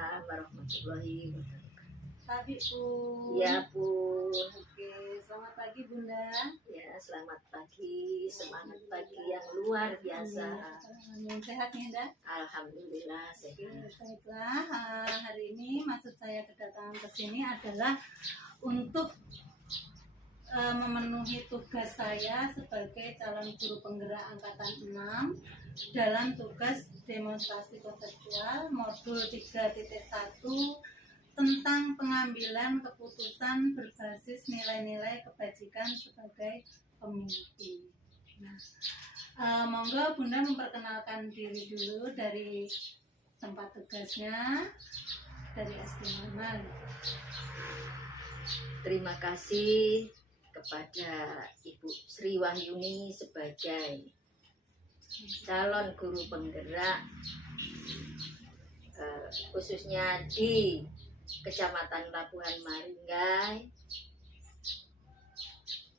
Waalaikumsalam warahmatullahi wabarakatuh. Pagi, Bu. Ya, Bu. Oke, selamat pagi, Bunda. Ya, selamat pagi. Semangat pagi yang luar biasa. Sehat nih, Anda? Alhamdulillah Oke, sehat. baiklah. Hari ini maksud saya kedatangan ke sini adalah untuk memenuhi tugas saya sebagai calon guru penggerak angkatan 6 dalam tugas demonstrasi konseptual modul 3.1 tentang pengambilan keputusan berbasis nilai-nilai kebajikan sebagai pemimpin. Nah, monggo Bunda memperkenalkan diri dulu dari tempat tugasnya, dari SD mana. Terima kasih kepada Ibu Sri Wahyuni sebagai calon guru penggerak khususnya di Kecamatan Labuhan Maringgai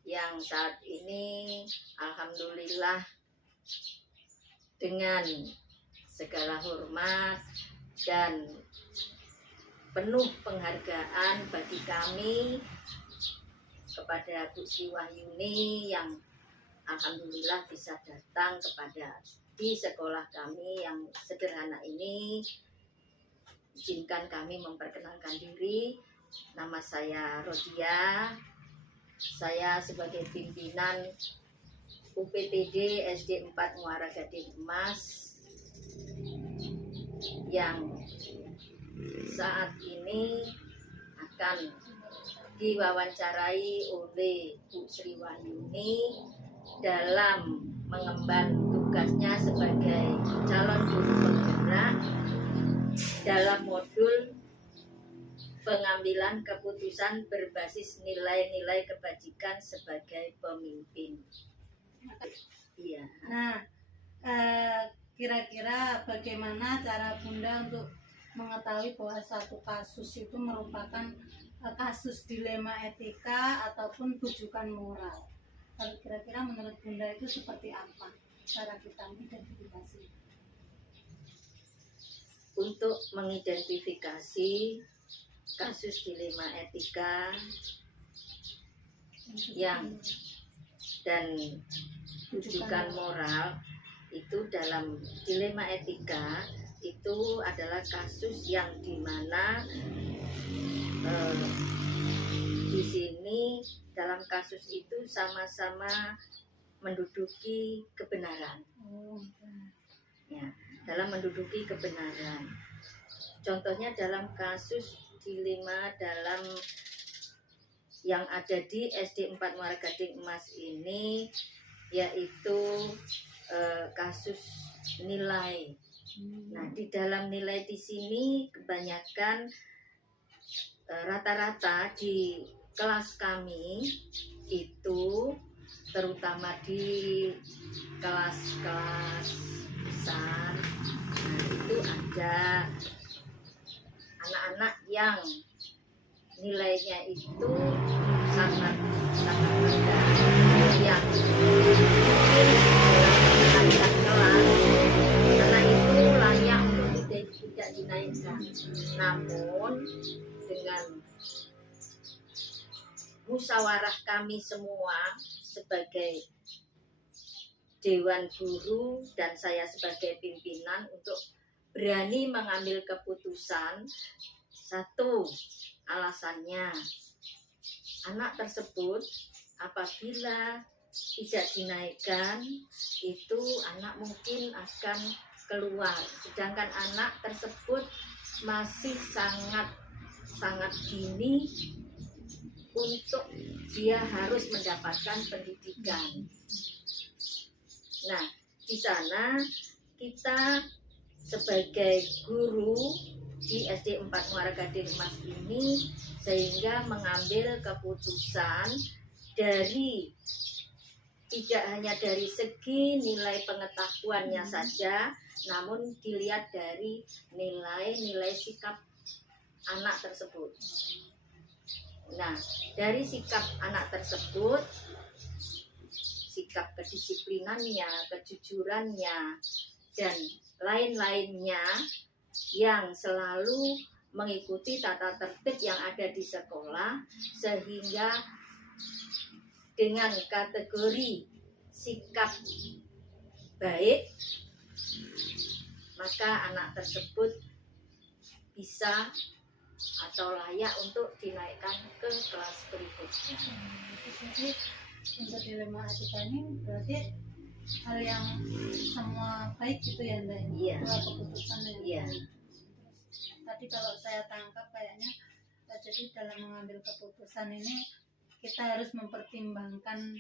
yang saat ini alhamdulillah dengan segala hormat dan penuh penghargaan bagi kami kepada Bu Sri Wahyuni yang alhamdulillah bisa datang kepada di sekolah kami yang sederhana ini. Izinkan kami memperkenalkan diri. Nama saya Rodia. Saya sebagai pimpinan UPTD SD 4 Muara Gading Emas yang saat ini akan diwawancarai oleh Bu Sri Wahyuni dalam mengemban tugasnya sebagai calon guru penggerak dalam modul pengambilan keputusan berbasis nilai-nilai kebajikan sebagai pemimpin. Iya. Nah, kira-kira bagaimana cara Bunda untuk mengetahui bahwa satu kasus itu merupakan kasus dilema etika ataupun tujukan moral? Kalau kira-kira menurut Bunda itu seperti apa cara kita mengidentifikasi? Untuk mengidentifikasi kasus dilema etika yang dan tujukan moral, itu dalam dilema etika itu adalah kasus yang dimana di sini dalam kasus itu sama-sama menduduki kebenaran. Ya, dalam menduduki kebenaran. Contohnya dalam kasus dilema dalam yang ada di SD 4 Muara Gading Emas ini, yaitu kasus nilai. Nah, di dalam nilai di sini kebanyakan rata-rata di kelas kami itu, terutama di kelas-kelas besar, nah itu ada anak-anak yang nilainya itu sangat rendah, yang mungkin kelas anak itu layak untuk tidak dinaikkan. Namun dengan musyawarah kami semua sebagai Dewan Guru dan saya sebagai pimpinan untuk berani mengambil keputusan. Satu, alasannya anak tersebut apabila tidak dinaikkan itu anak mungkin akan keluar, sedangkan anak tersebut masih sangat dini untuk dia harus mendapatkan pendidikan. Nah, di sana kita sebagai guru di SD 4 Muara Gading Emas ini sehingga mengambil keputusan dari tidak hanya dari segi nilai pengetahuannya saja, namun dilihat dari nilai-nilai sikap anak tersebut. Nah, dari sikap anak tersebut, sikap kedisiplinannya, kejujurannya, dan lain-lainnya, yang selalu mengikuti tata tertib yang ada di sekolah, sehingga dengan kategori sikap baik, maka anak tersebut bisa atau layak untuk dinaikkan ke kelas berikutnya. Jadi untuk dilema etika ini berarti hal yang semua baik gitu ya Mbak? Iya. Keputusan yang Iya. baik. Tadi kalau saya tangkap kayaknya jadi dalam mengambil keputusan ini kita harus mempertimbangkan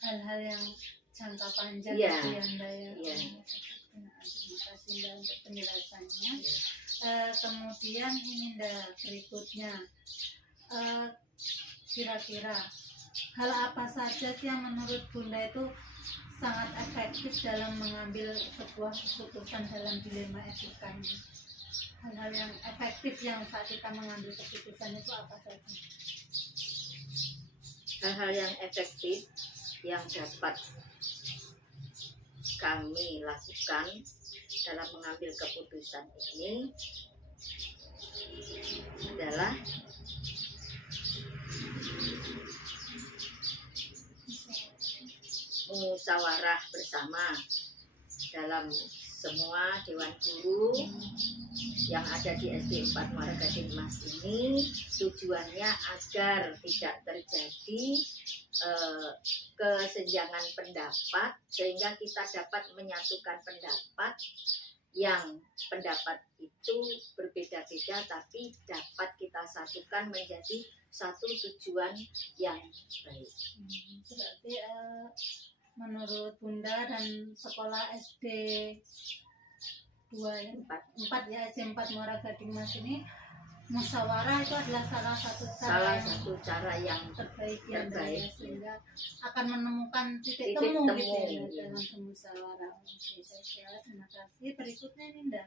hal-hal yang jangka panjang Iya. gitu ya Mbak ya. Iya. Terima kasih Mbak untuk penjelasannya. Iya. Kemudian ini Mbak berikutnya, kira-kira hal apa saja sih yang menurut Bunda itu sangat efektif dalam mengambil sebuah keputusan dalam dilema etika ini? Hal-hal yang efektif yang saat kita mengambil keputusan itu apa saja? Hal-hal yang efektif yang dapat kami lakukan dalam mengambil keputusan ini adalah musyawarah bersama dalam semua dewan guru yang ada di SD 4 Muara Gading Mas ini. Tujuannya agar tidak terjadi kesenjangan pendapat, sehingga kita dapat menyatukan pendapat yang pendapat itu berbeda-beda tapi dapat kita satukan menjadi satu tujuan yang baik. Berarti menurut Bunda dan sekolah SD 4 ya, SD 4 Muara Gading Mas ini, musyawarah itu adalah salah satu cara yang terbaik yang terbaik, sehingga akan menemukan titik Titik temu temu, gitu ya iya. dalam bermusyawarah. Oke, saya terima kasih. Berikutnya ini Nda,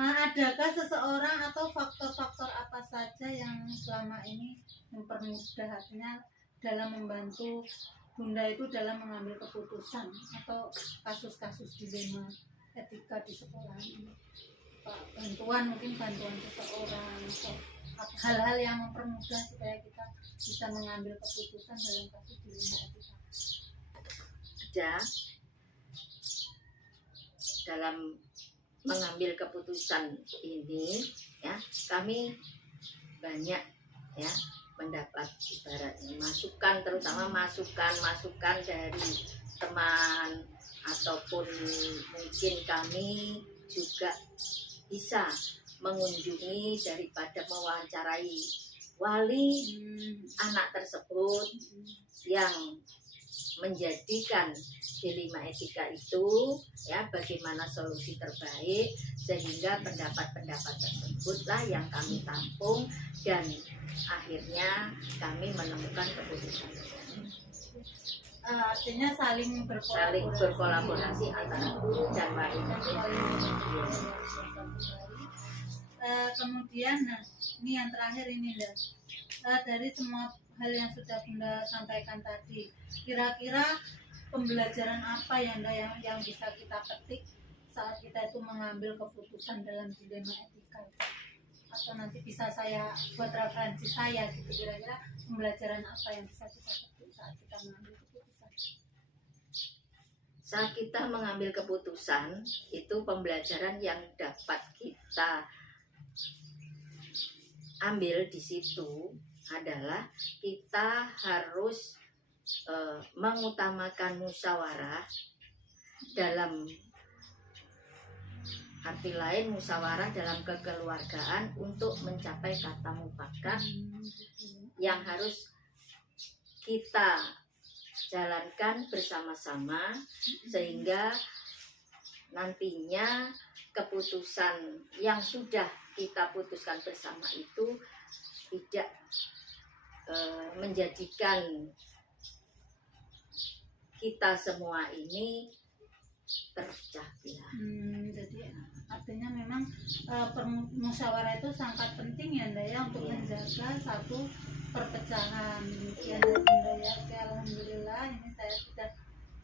adakah seseorang atau faktor-faktor apa saja yang selama ini mempermudahnya dalam membantu Bunda itu dalam mengambil keputusan atau kasus-kasus dilema etika di sekolah ini? Mungkin bantuan seseorang atau hal-hal yang mempermudah supaya kita bisa mengambil keputusan dalam kasus dilema etika. Ada dalam mengambil keputusan ini, ya, kami banyak ya mendapat ibaratnya masukan, terutama masukan dari teman, ataupun mungkin kami juga bisa mengunjungi daripada mewawancarai wali anak tersebut yang menjadikan dilema etika itu, ya, bagaimana solusi terbaik, sehingga pendapat-pendapat tersebutlah yang kami tampung dan akhirnya kami menemukan keputusan. Artinya saling berkolaborasi antara guru dan wali. Kemudian, nah, ini yang terakhir ini, dari semua hal yang sudah Bunda sampaikan tadi, kira-kira pembelajaran apa yang bisa kita petik saat kita itu mengambil keputusan dalam dilema etika? Atau nanti bisa saya buat referensi saya gitu, kira-kira pembelajaran apa yang bisa kita petik saat kita mengambil keputusan? Saat kita mengambil keputusan, itu pembelajaran yang dapat kita ambil di situ adalah kita harus mengutamakan musyawarah. Dalam arti lain, musyawarah dalam kekeluargaan untuk mencapai kata mufakat yang harus kita jalankan bersama-sama, sehingga nantinya keputusan yang sudah kita putuskan bersama itu tidak menjadikan kita semua ini terpecah belah. Jadi artinya memang musyawarah itu sangat penting ya Nda ya, untuk menjaga satu perpecahan. Ya Nda ya. Oke, alhamdulillah ini saya sudah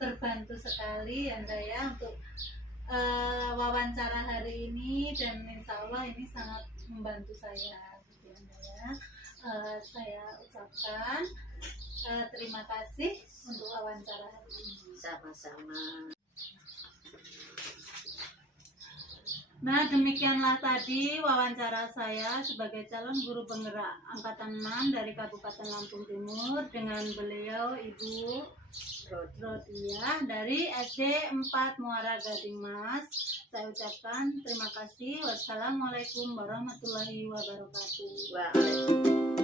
terbantu sekali ya Nda ya untuk wawancara hari ini ini, dan insya Allah ini sangat membantu saya gitu ya. Saya ucapkan terima kasih untuk wawancara hari ini. Sama-sama. Nah, demikianlah tadi wawancara saya sebagai calon guru penggerak angkatan 6 dari Kabupaten Lampung Timur dengan beliau Ibu Rodiah dari SD 4 Muara Gading Mas. Saya ucapkan terima kasih. Wassalamualaikum warahmatullahi wabarakatuh. Waalaikumsalam.